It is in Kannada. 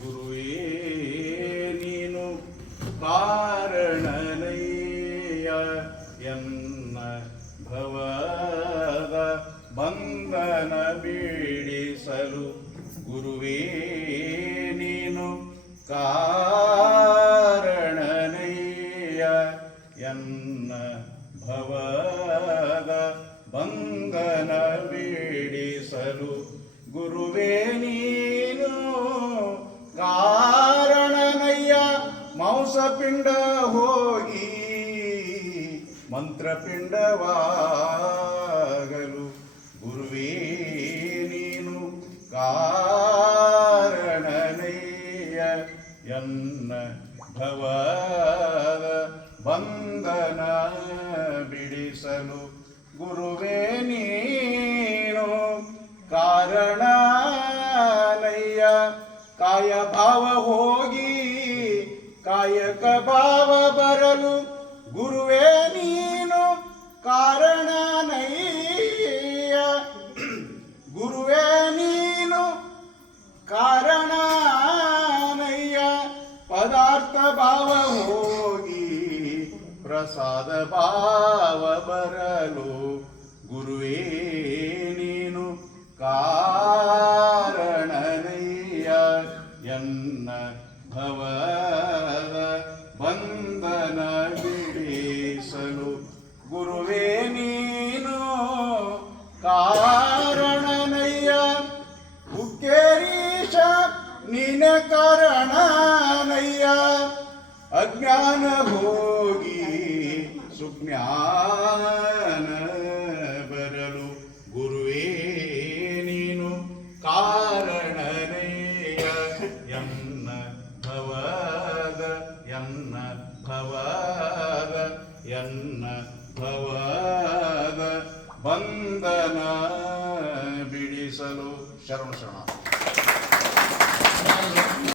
ಗುರುವೇ ನೀನು ಕಾರಣನಯ್ಯ ಎನ್ನ ಭವದ ಬಂಧನ ಬೀಡಿಸಲು. ಗುರುವೇ ನೀನು ಕಾರಣನಯ್ಯ ಎನ್ನ ಭವದ ಬಂಧನ ಬೀಡಿಸಲು. ಗುರುವೇ ನೀನು ಕಾರಣನಯ್ಯ ಮಾಂಸಪಿಂಡ ಹೋಗಿ ಮಂತ್ರಪಿಂಡವಾಗಲು. ಗುರುವೇ ನೀನು ಕಾರಣನಯ್ಯ ಎನ್ನ ಭವದ ಬಂಧನ ಬಿಡಿಸಲು. ಗುರುವೇ ನೀನು ಕಾರಣನಯ್ಯ ಕಾಯ ಭಾವ ಹೋಗಿ ಕಾಯಕ ಭಾವ ಬರಲು. ಗುರುವೇ ನೀನು ಕಾರಣನಯ್ಯ. ಗುರುವೇ ನೀನು ಕಾರಣನಯ್ಯ ಪದಾರ್ಥ ಭಾವ ಹೋಗಿ ಪ್ರಸಾದ ಭಾವ ಬರಲು. ಗುರುವೇ ನೀನು ಕಾರಣನಯ್ಯ ಎನ್ನ ಭವದ ಬಂಧನ ಬಿಡಿಸಲು. ಗುರುವೇ ನೀನು ಕಾರಣನಯ್ಯ ಹುಕ್ಕೇರೀಶ ನೀನ ಕಾರಣನಯ್ಯ ಅಜ್ಞಾನ ಹೋಗಿ ಸುಜ್ಞಾನ ಬರಲು. ಗುರುವೇ ನೀನು ಕಾರಣನಯ್ಯ ಎನ್ನ ಭವದ ಎನ್ನ ಭವದ ಎನ್ನ ಭವದ ಬಂಧನ ಬಿಡಿಸಲು. ಶರಣ ಶರಣ.